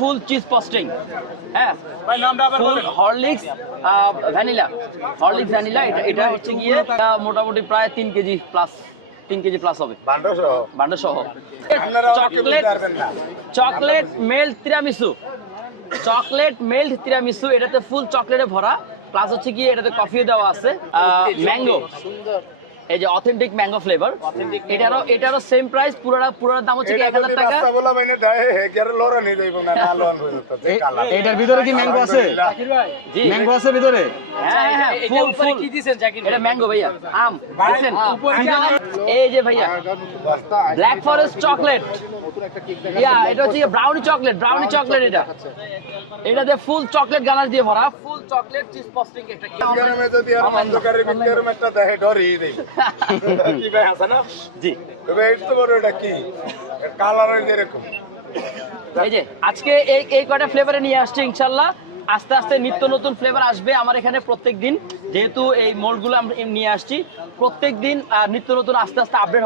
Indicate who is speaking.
Speaker 1: ফুল cheese পস্টিং। হ্যাঁ
Speaker 2: ভাই নামটা আবার
Speaker 1: full Horlicks vanilla. Horlicks vanilla এটা এটা হচ্ছে গিয়ে মোটামুটি প্রায় তিন কেজি প্লাস তিন কেজি প্লাস হবে।
Speaker 2: বান্ডো সহ
Speaker 1: বান্ডা সহ
Speaker 2: আপনারা আমাকে
Speaker 1: chocolate chocolate melt tiramisu chocolate melt tiramisu এটাতে ফুল চকলেটে ভরা। প্লাস হচ্ছে কি এটাতে কফি দেওয়া আছে। ম্যাঙ্গো এই যে অথেন্টিক ম্যাঙ্গো ফ্লেভার এটারও এটারও সেম প্রাইস পুরোটা পুরোটার দাম হচ্ছে কি এক
Speaker 2: এটা
Speaker 1: হাজার
Speaker 2: যদি
Speaker 1: টাকা
Speaker 3: এটার ভিতরে কি ম্যাঙ্গো আছে?
Speaker 1: জি।
Speaker 3: ম্যাঙ্গো আছে ভিতরে?
Speaker 1: হ্যাঁ হ্যাঁ ফুল ফুল এটা ম্যাঙ্গো ভাইয়া আম দেখছেন? এই যে ভাইয়া। ব্ল্যাক ফরেস্ট চকলেট ইয়া এটা হচ্ছে ব্রাউনি চকলেট ব্রাউনি চকলেট এটা। এটাতে ফুল চকলেট গানাশ দিয়ে ভরা। ফুল চকলেট চিজ পস্টিং একটা
Speaker 2: গ্রামে যদি আর অন্ধকারের ভিতরে একটা দেখে ডরি দেই কি ভাই হাসান?
Speaker 1: জি।
Speaker 2: তবে এই তো বড় এটা কি? কালার যেরকম
Speaker 1: এই যে আজকে এই এই কয়টা ফ্লেভারে নিয়ে আসছে ইনশাল্লাহ। আস্তে আস্তে নিত্য নতুন ফ্লেভার আসবে আমার এখানে প্রত্যেক দিন যেহেতু এই মোল্ডগুলো আমরা নিয়ে আসছি প্রত্যেক দিন নিত্য নতুন আস্তে আস্তে আপডেট